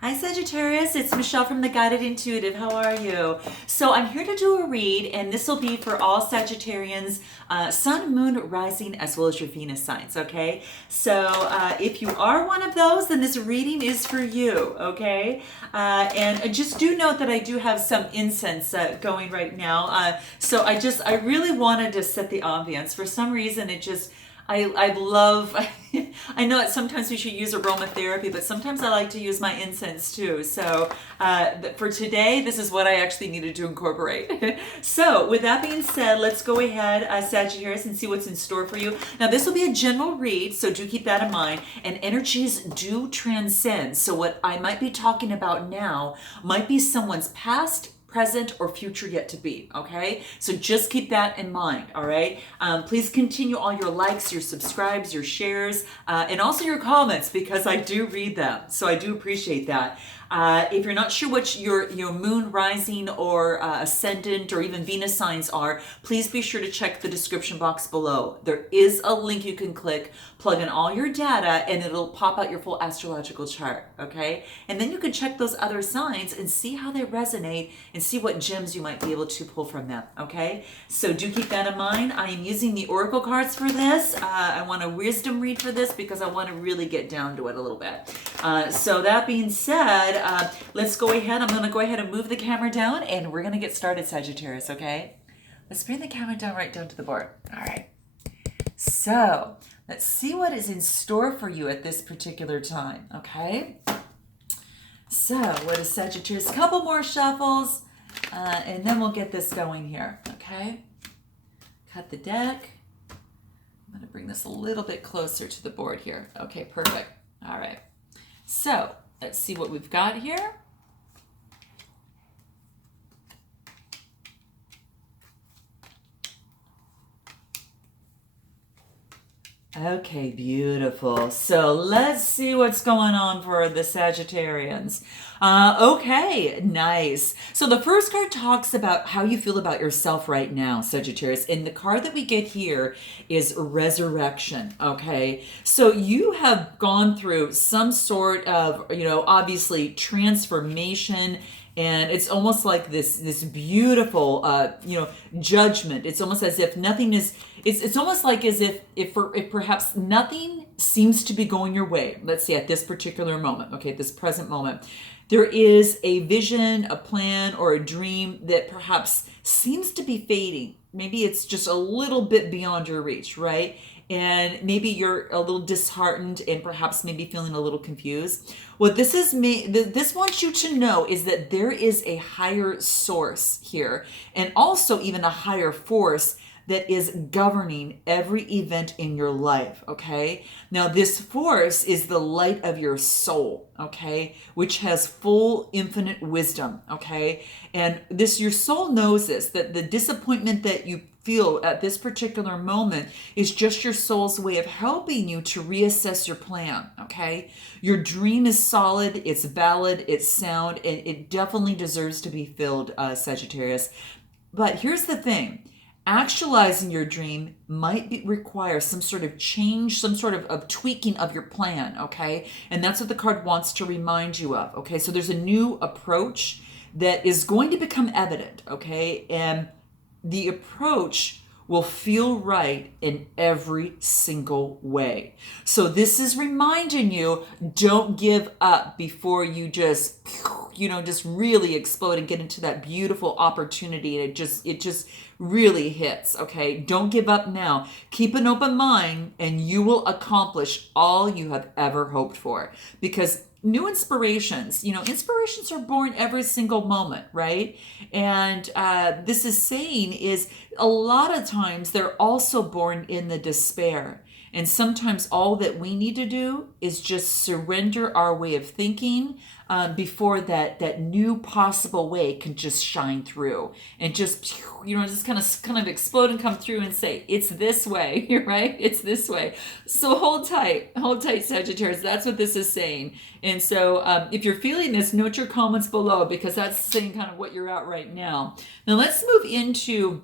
Hi Sagittarius, it's Michelle from The Guided Intuitive. How are you? So I'm here to do a read, and this will be for all Sagittarians, Sun, Moon, Rising, as well as your Venus signs, okay? So if you are one of those, then this reading is for you, okay? And just do note that I do have some incense going right now. So I really wanted to set the ambience. For some reason, I love, I know that sometimes we should use aromatherapy, but sometimes I like to use my incense too. So for today, this is what I actually needed to incorporate. So with that being said, let's go ahead, Sagittarius, and see what's in store for you. Now, this will be a general read, so do keep that in mind. And energies do transcend. So what I might be talking about now might be someone's past, present, or future yet to be, okay? So just keep that in mind, all right? Please continue all your likes, your subscribes, your shares, and also your comments, because I do read them. So I do appreciate that. If you're not sure what your moon, rising, or ascendant, or even Venus signs are, please be sure to check the description box below. There is a link you can click, plug in all your data, and it'll pop out your full astrological chart, okay? And then you can check those other signs and see how they resonate and see what gems you might be able to pull from them, okay? So do keep that in mind. I am using the Oracle cards for this. I want a wisdom read for this because I want to really get down to it a little bit. So that being said, let's go ahead. I'm going to go ahead and move the camera down, and we're going to get started, Sagittarius, okay? Let's bring the camera down right down to the board. All right. So let's see what is in store for you at this particular time, okay? So what is Sagittarius? A couple more shuffles, and then we'll get this going here, okay? Cut the deck. I'm going to bring this a little bit closer to the board here. Okay, perfect. All right. So let's see what we've got here. Okay, beautiful. So let's see what's going on for the Sagittarians. Okay, nice. So the first card talks about how you feel about yourself right now, Sagittarius. And the card that we get here is Resurrection, okay? So you have gone through some sort of, obviously transformation, and it's almost like this beautiful judgment. It's almost as if nothing is it's almost like as if perhaps nothing seems to be going your way. Let's say at this particular moment, okay, at this present moment, there is a vision, a plan, or a dream that perhaps seems to be fading. Maybe it's just a little bit beyond your reach, right? And maybe you're a little disheartened and perhaps maybe feeling a little confused. What this wants you to know is that there is a higher source here, and also even a higher force that is governing every event in your life, okay? Now, this force is the light of your soul, okay? Which has full infinite wisdom, okay? And your soul knows this, that the disappointment that you feel at this particular moment is just your soul's way of helping you to reassess your plan, okay? Your dream is solid, it's valid, it's sound, and it definitely deserves to be filled, Sagittarius. But here's the thing. Actualizing your dream might require some sort of change, some sort of tweaking of your plan, okay? And that's what the card wants to remind you of, okay? So there's a new approach that is going to become evident, okay? And the approach will feel right in every single way. So this is reminding you, don't give up before you just really explode and get into that beautiful opportunity. And it just really hits, okay? Don't give up now. Keep an open mind and you will accomplish all you have ever hoped for. Because new inspirations are born every single moment, right? And this is saying is a lot of times they're also born in the despair. And sometimes all that we need to do is just surrender our way of thinking before that new possible way can just shine through and just kind of explode and come through and say, it's this way, right? It's this way. So hold tight, Sagittarius. That's what this is saying. And so if you're feeling this, note your comments below, because that's saying kind of what you're at right now. Now let's move into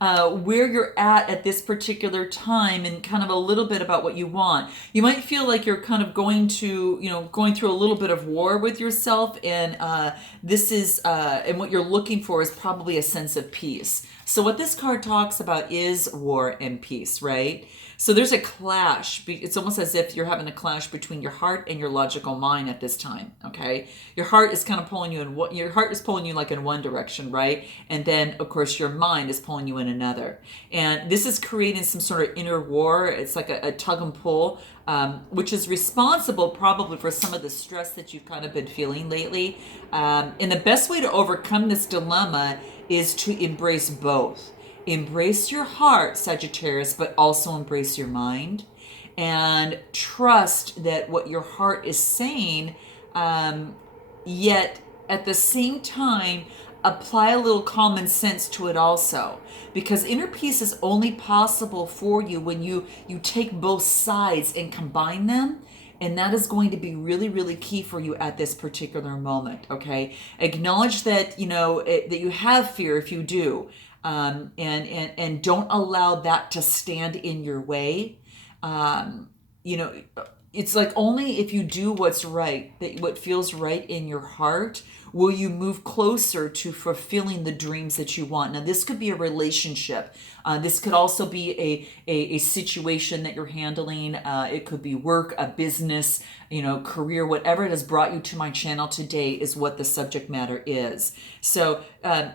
where you're at this particular time, and kind of a little bit about what you want. You might feel like you're kind of going through a little bit of war with yourself, and and what you're looking for is probably a sense of peace. So what this card talks about is war and peace, right? So there's a clash. It's almost as if you're having a clash between your heart and your logical mind at this time. Okay, your heart is kind of pulling you in what your heart is pulling you like in one direction, right? And then of course your mind is pulling you in another. And this is creating some sort of inner war. It's like a tug and pull, which is responsible probably for some of the stress that you've kind of been feeling lately. And the best way to overcome this dilemma is to embrace both. Embrace your heart, Sagittarius, but also embrace your mind, and trust that what your heart is saying, yet at the same time, apply a little common sense to it also. Because inner peace is only possible for you when you take both sides and combine them. And that is going to be really, really key for you at this particular moment, okay? Acknowledge that, that you have fear if you do. And don't allow that to stand in your way. It's like only if you do what's right, that what feels right in your heart, will you move closer to fulfilling the dreams that you want. Now, this could be a relationship. This could also be a situation that you're handling. It could be work, a business, career, whatever it has brought you to my channel today is what the subject matter is. So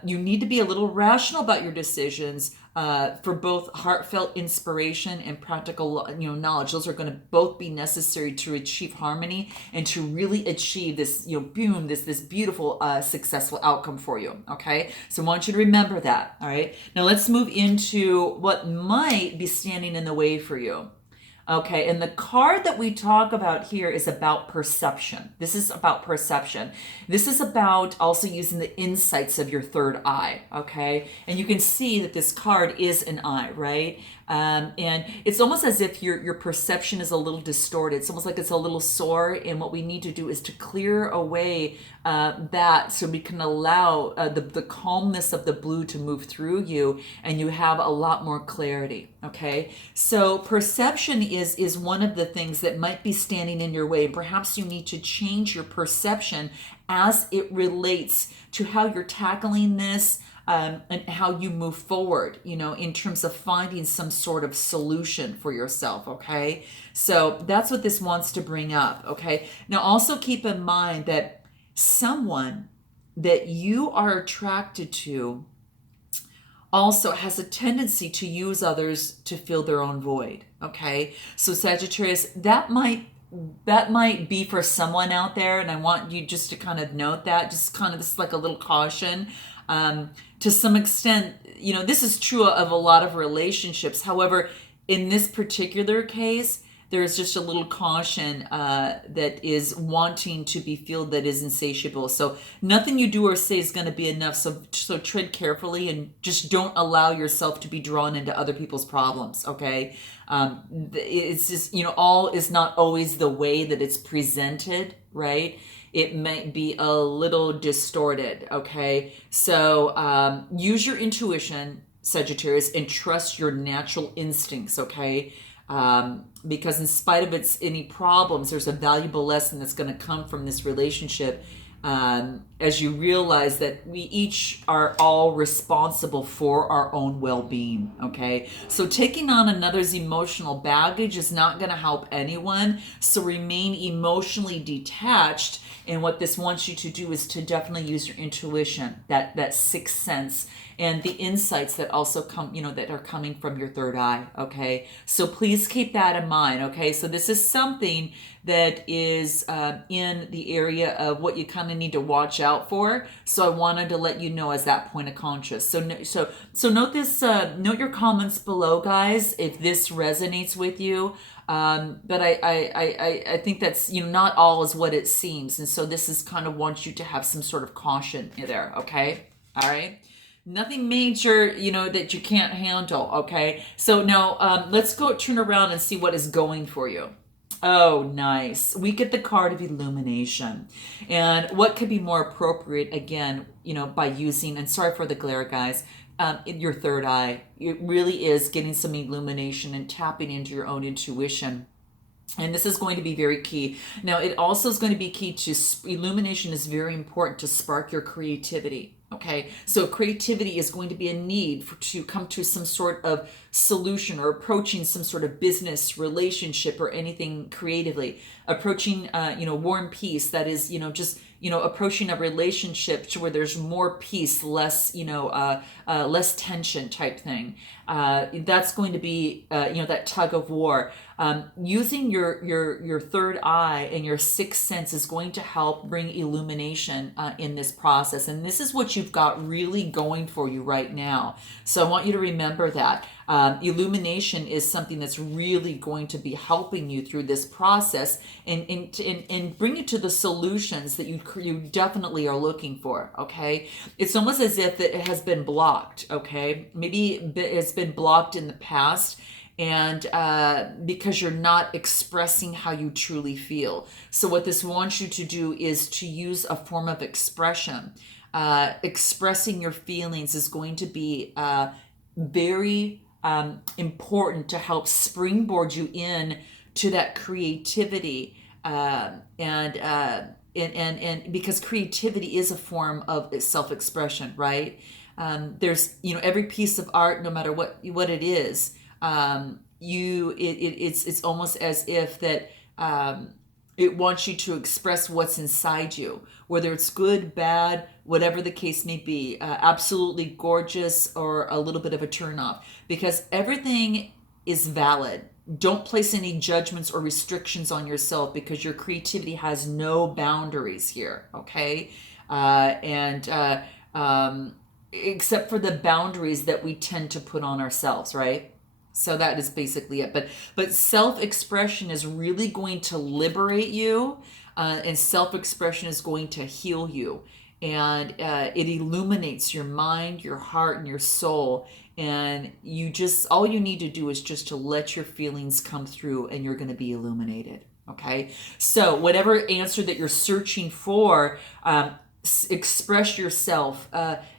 you need to be a little rational about your decisions. For both heartfelt inspiration and practical, knowledge. Those are going to both be necessary to achieve harmony and to really achieve this, this beautiful, successful outcome for you. Okay, so I want you to remember that. All right, now let's move into what might be standing in the way for you. Okay, and the card that we talk about here is about perception. This is about perception. This is about also using the insights of your third eye, okay? And you can see that this card is an eye, right? And it's almost as if your perception is a little distorted. It's almost like it's a little sore, and what we need to do is to clear away that so we can allow the calmness of the blue to move through you, and you have a lot more clarity, okay? So perception is one of the things that might be standing in your way. Perhaps you need to change your perception as it relates to how you're tackling this, and how you move forward, in terms of finding some sort of solution for yourself, okay? So that's what this wants to bring up, okay? Now also keep in mind that someone that you are attracted to also has a tendency to use others to fill their own void, okay? So Sagittarius, that might be for someone out there, and I want you just to kind of note that, just kind of this like a little caution. To some extent, this is true of a lot of relationships. However, in this particular case, there's just a little caution that is wanting to be filled, that is insatiable. So nothing you do or say is going to be enough. So tread carefully and just don't allow yourself to be drawn into other people's problems, okay? It's just, all is not always the way that it's presented, right? It might be a little distorted, okay? So use your intuition, Sagittarius, and trust your natural instincts, okay? Because in spite of any problems, there's a valuable lesson that's going to come from this relationship, as you realize that we each are all responsible for our own well-being, okay? So taking on another's emotional baggage is not going to help anyone, so remain emotionally detached. And what this wants you to do is to definitely use your intuition, that sixth sense, and the insights that also come, that are coming from your third eye, okay? So please keep that in mind, okay? So this is something that is in the area of what you kind of need to watch out for. So I wanted to let you know as that point of conscious. So note this, note your comments below, guys, if this resonates with you. But I think that's, not all is what it seems. And so this is kind of wants you to have some sort of caution there. Okay. All right. Nothing major, that you can't handle. Okay. So now, let's turn around and see what is going for you. Oh, nice. We get the card of illumination. And what could be more appropriate, again, by using, and sorry for the glare, guys, in your third eye. It really is getting some illumination and tapping into your own intuition. And this is going to be very key. Now, it also is going to be key to illumination is very important to spark your creativity. Okay, so creativity is going to be a need to come to some sort of solution or approaching some sort of business relationship or anything creatively. Approaching, war and peace. That is, just approaching a relationship to where there's more peace, less, less tension type thing. That's going to be, that tug of war. Using your third eye and your sixth sense is going to help bring illumination in this process. And this is what you've got really going for you right now. So I want you to remember that. Illumination is something that's really going to be helping you through this process and bring you to the solutions that you definitely are looking for. Okay, it's almost as if it has been blocked. Okay, maybe it's been blocked in the past, and because you're not expressing how you truly feel. So what this wants you to do is to use a form of expression. Expressing your feelings is going to be very important to help springboard you in to that creativity, and because creativity is a form of self-expression, right? There's every piece of art, no matter what it is, it's almost as if that it wants you to express what's inside you, whether it's good, bad, whatever the case may be, absolutely gorgeous or a little bit of a turnoff, because everything is valid. Don't place any judgments or restrictions on yourself, because your creativity has no boundaries here, okay? Except for the boundaries that we tend to put on ourselves, right? So that is basically it. But self-expression is really going to liberate you, and self-expression is going to heal you. And it illuminates your mind, your heart, and your soul. And all you need to do is just to let your feelings come through, and you're going to be illuminated. Okay? So whatever answer that you're searching for, express yourself.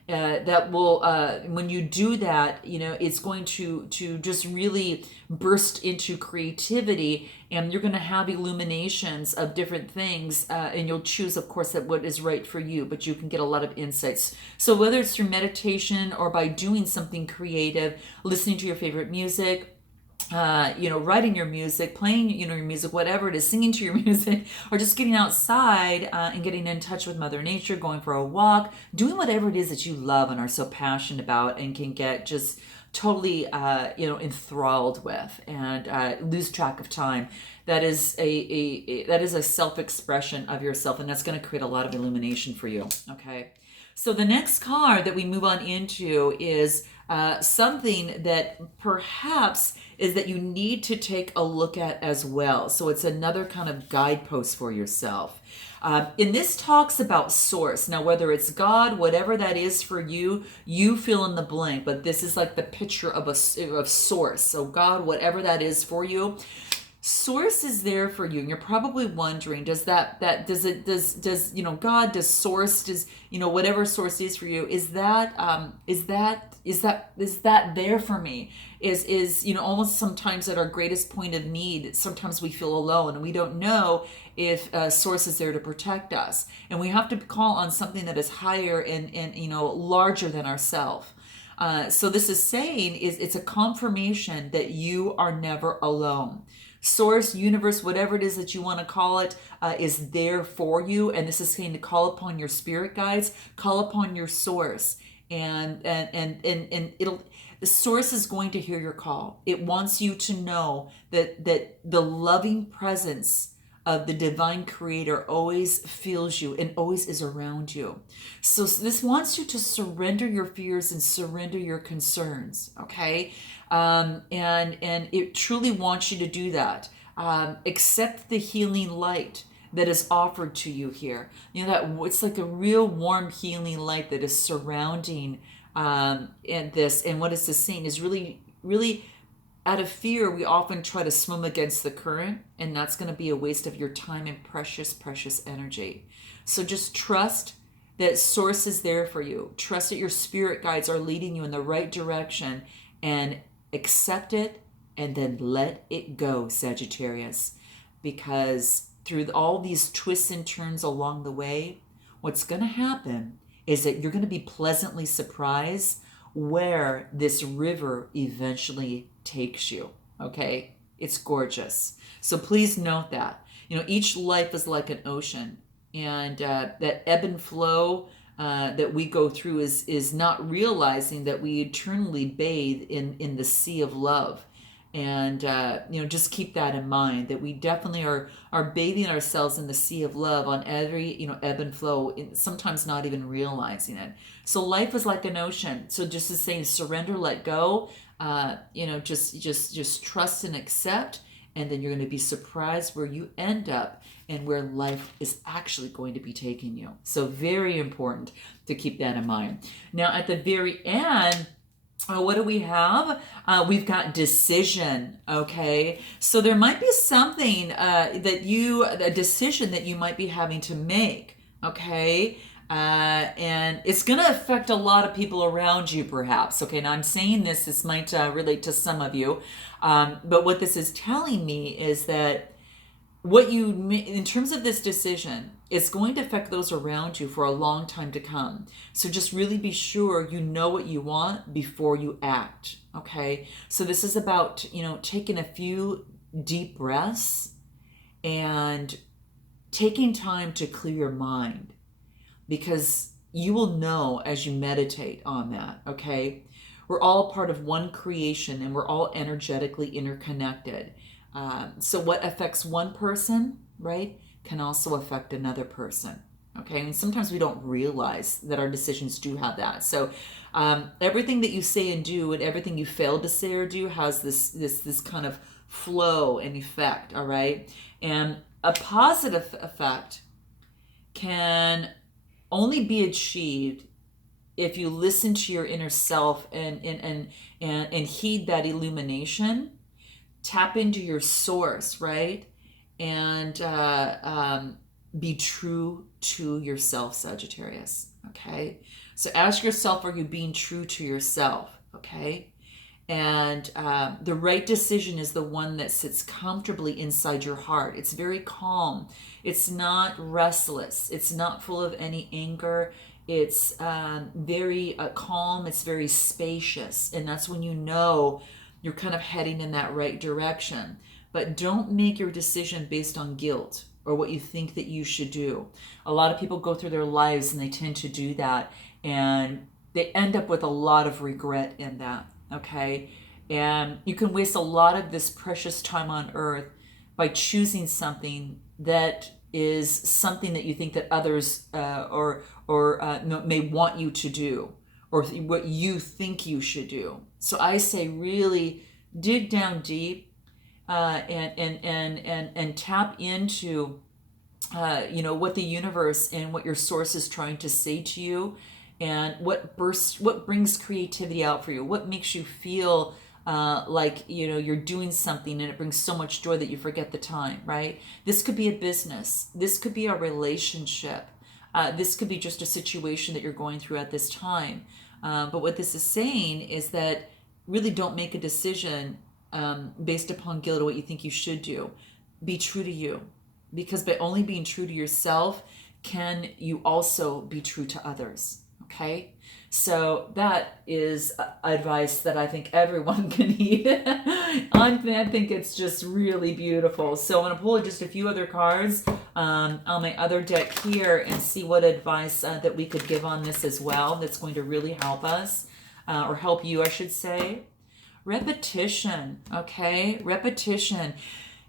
That will, when you do that, it's going to just really burst into creativity, and you're going to have illuminations of different things, and you'll choose, of course, that what is right for you, but you can get a lot of insights. So whether it's through meditation or by doing something creative, listening to your favorite music, writing your music, playing, your music, whatever it is, singing to your music, or just getting outside and getting in touch with Mother Nature, going for a walk, doing whatever it is that you love and are so passionate about and can get just totally, enthralled with and lose track of time. That is a self-expression of yourself, and that's going to create a lot of illumination for you. Okay. So the next card that we move on into is something that perhaps is that you need to take a look at as well. So it's another kind of guidepost for yourself. And this talks about source. Now, whether it's God, whatever that is for you, you fill in the blank. But this is like the picture of source. So God, whatever that is for you, source is there for you. And you're probably wondering, does God, does source, whatever source is for you, is that there for me? Is almost sometimes at our greatest point of need, sometimes we feel alone and we don't know if source is there to protect us. And we have to call on something that is higher and larger than ourselves. So this is saying it's a confirmation that you are never alone. Source, universe, whatever it is that you want to call it, is there for you. And this is saying to call upon your spirit guides, call upon your source, and the source is going to hear your call. It wants you to know that the loving presence of the divine creator always feels you and always is around you. So this wants you to surrender your fears and surrender your concerns, okay? And it truly wants you to do that. Accept the healing light that is offered to you here. That it's like a real warm healing light that is surrounding and this. And what it's saying is really, really, out of fear, we often try to swim against the current, and that's going to be a waste of your time and precious, precious energy. So just trust that source is there for you. Trust that your spirit guides are leading you in the right direction, and accept it and then let it go, Sagittarius. Because through all these twists and turns along the way, what's going to happen is that you're going to be pleasantly surprised where this river eventually takes you. Okay? It's gorgeous. So please note that. You know, each life is like an ocean, and that ebb and flow that we go through is not realizing that we eternally bathe in the sea of love. And you know, just keep that in mind, that we definitely are bathing ourselves in the sea of love on every, you know, ebb and flow, sometimes not even realizing it. So life is like an ocean. So just to say, surrender, let go, you know, just trust and accept, and then you're going to be surprised where you end up and where life is actually going to be taking you. So very important to keep that in mind. Now at the very end, what do we have? We've got decision. Okay, so there might be something a decision that you might be having to make. Okay, and it's going to affect a lot of people around you, perhaps. Okay, now I'm saying this might relate to some of you, but what this is telling me is that what you, in terms of this decision, it's going to affect those around you for a long time to come. So just really be sure you know what you want before you act. Okay, so this is about, you know, taking a few deep breaths and taking time to clear your mind, because you will know as you meditate on that. Okay, we're all part of one creation, and we're all energetically interconnected. So what affects one person, right, can also affect another person. Okay, and sometimes we don't realize that our decisions do have that. So everything that you say and do, and everything you fail to say or do, has this kind of flow and effect. All right, and a positive effect can only be achieved if you listen to your inner self and heed that illumination. Tap into your source, right? And be true to yourself, Sagittarius. Okay, so ask yourself, are you being true to yourself? Okay, and the right decision is the one that sits comfortably inside your heart. It's very calm. It's not restless. It's not full of any anger. It's very calm. It's very spacious, and that's when you know you're kind of heading in that right direction. But don't make your decision based on guilt or what you think that you should do. A lot of people go through their lives and they tend to do that, and they end up with a lot of regret in that. Okay, and you can waste a lot of this precious time on earth by choosing something that is something that you think that others may want you to do, or what you think you should do. So I say, really dig down deep and tap into you know, what the universe and what your source is trying to say to you, and what brings creativity out for you, what makes you feel like, you know, you're doing something and it brings so much joy that you forget the time, right? This could be a business. This could be a relationship. This could be just a situation that you're going through at this time. But what this is saying is that really don't make a decision based upon guilt or what you think you should do. Be true to you, because by only being true to yourself can you also be true to others. Okay, so that is advice that I think everyone can heed. I think it's just really beautiful. So I'm going to pull just a few other cards on my other deck here and see what advice that we could give on this as well, that's going to really help us, or help you, I should say. Repetition. Okay, repetition.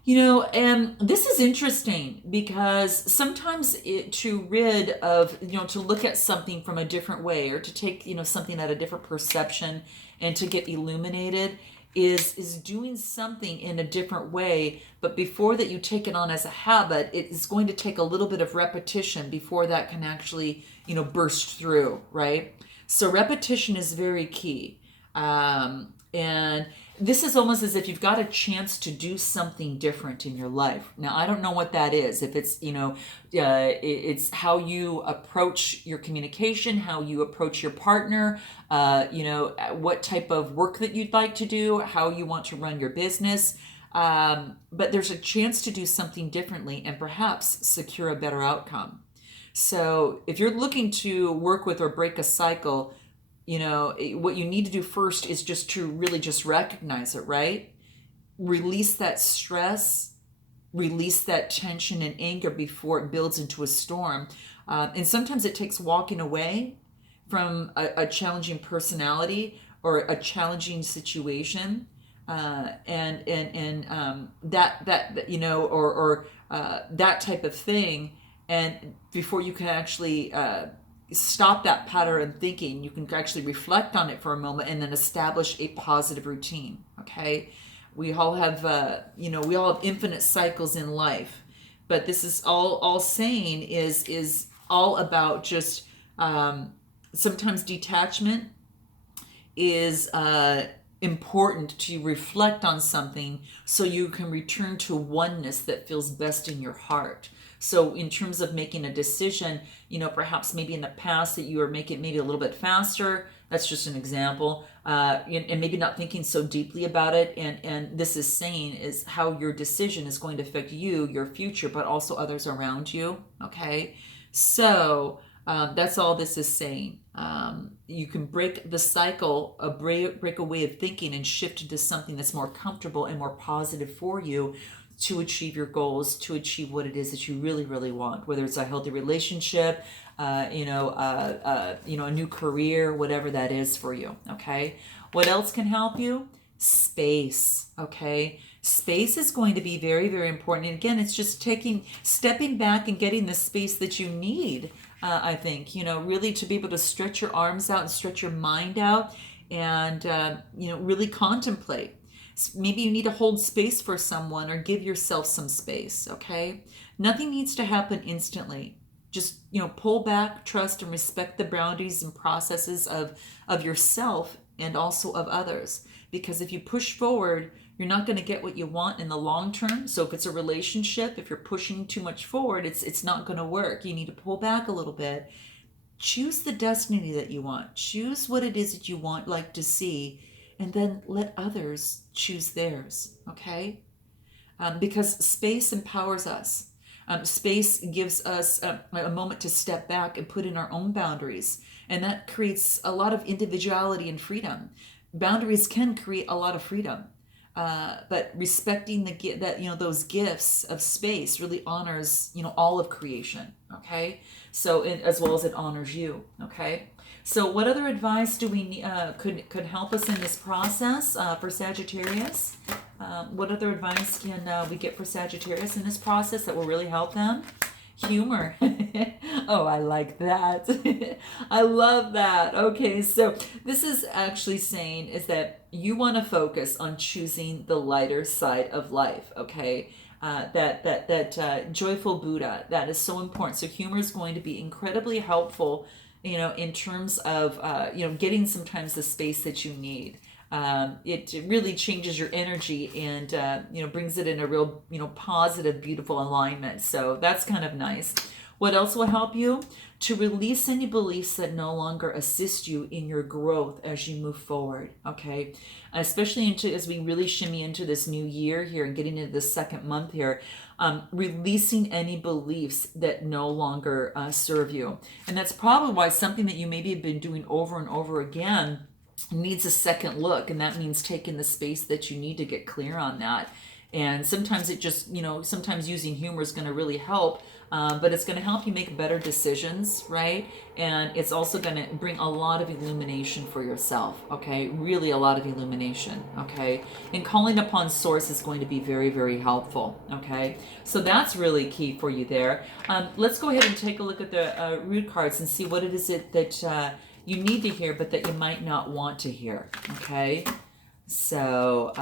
You know, and this is interesting because sometimes to rid of, you know, to look at something from a different way, or to take, you know, something at a different perception and to get illuminated is doing something in a different way. But before that you take it on as a habit, it is going to take a little bit of repetition before that can actually, you know, burst through, right? So repetition is very key. And this is almost as if you've got a chance to do something different in your life. Now, I don't know what that is. If it's, it's how you approach your communication, how you approach your partner, what type of work that you'd like to do, how you want to run your business. But there's a chance to do something differently and perhaps secure a better outcome. So if you're looking to work with or break a cycle, what you need to do first is just to really just recognize it, right? Release that stress, release that tension and anger before it builds into a storm. And sometimes it takes walking away from a challenging personality or a challenging situation. That type of thing. And before you can actually stop that pattern of thinking, you can actually reflect on it for a moment and then establish a positive routine. Okay, we all have infinite cycles in life, but this is all saying is all about just sometimes detachment is important to reflect on something so you can return to oneness that feels best in your heart. So in terms of making a decision, perhaps maybe in the past that you were making maybe a little bit faster. That's just an example. And maybe not thinking so deeply about it. And this is saying is how your decision is going to affect you, your future, but also others around you. Okay. So that's all this is saying. You can break the cycle, break a way of thinking and shift into something that's more comfortable and more positive for you, to achieve your goals, to achieve what it is that you really, really want, whether it's a healthy relationship, a new career, whatever that is for you, okay? What else can help you? Space, okay? Space is going to be very, very important. And again, it's just stepping back and getting the space that you need, I think, really to be able to stretch your arms out and stretch your mind out and, really contemplate. Maybe you need to hold space for someone or give yourself some space, okay? Nothing needs to happen instantly. Just, pull back, trust, and respect the boundaries and processes of yourself and also of others. Because if you push forward, you're not going to get what you want in the long term. So if it's a relationship, if you're pushing too much forward, it's not going to work. You need to pull back a little bit. Choose the destiny that you want. Choose what it is that you want, like to see, and then let others choose theirs, okay? Because space empowers us. Space gives us a moment to step back and put in our own boundaries, and that creates a lot of individuality and freedom. Boundaries can create a lot of freedom, but respecting those gifts of space really honors all of creation, okay? So as well as it honors you, okay? So what other advice do we need, could help us in this process for Sagittarius? What other advice can we get for Sagittarius in this process that will really help them? Humor. Oh, I like that. I love that. Okay, so this is actually saying is that you want to focus on choosing the lighter side of life, okay? That joyful Buddha, that is so important. So humor is going to be incredibly helpful, in terms of, getting sometimes the space that you need. It really changes your energy and, brings it in a real, positive, beautiful alignment. So that's kind of nice. What else will help you? To release any beliefs that no longer assist you in your growth as you move forward, okay? Especially as we really shimmy into this new year here and getting into the second month here, releasing any beliefs that no longer serve you. And that's probably why something that you maybe have been doing over and over again needs a second look, and that means taking the space that you need to get clear on that. And sometimes it just, sometimes using humor is going to really help, but it's going to help you make better decisions, right? And it's also going to bring a lot of illumination for yourself, okay? Really a lot of illumination, okay? And calling upon source is going to be very, very helpful, okay? So that's really key for you there. Let's go ahead and take a look at the root cards and see what it is that you need to hear, but that you might not want to hear, okay? So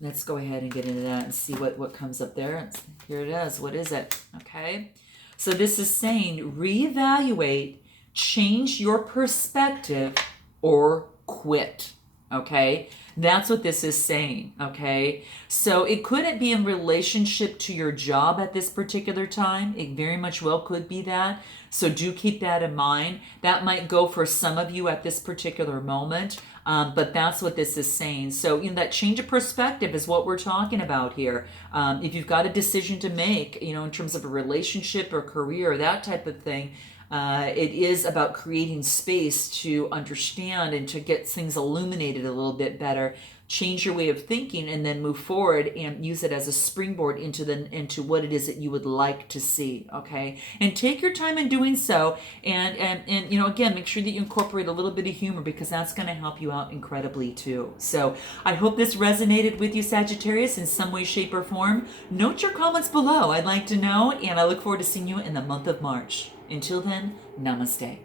let's go ahead and get into that and see what comes up there. Here it is. What is it? Okay. So this is saying reevaluate, change your perspective, or quit. Okay. That's what this is saying, okay? So it couldn't be in relationship to your job at this particular time. It very much well could be that. So do keep that in mind. That might go for some of you at this particular moment, but that's what this is saying. So that change of perspective is what we're talking about here. If you've got a decision to make, in terms of a relationship or career or that type of thing, it is about creating space to understand and to get things illuminated a little bit better, change your way of thinking, and then move forward and use it as a springboard into what it is that you would like to see. Okay, and take your time in doing so, and again, make sure that you incorporate a little bit of humor, because that's going to help you out incredibly too. So I hope this resonated with you, Sagittarius, in some way, shape, or form. Note your comments below. I'd like to know, and I look forward to seeing you in the month of March. Until then, namaste.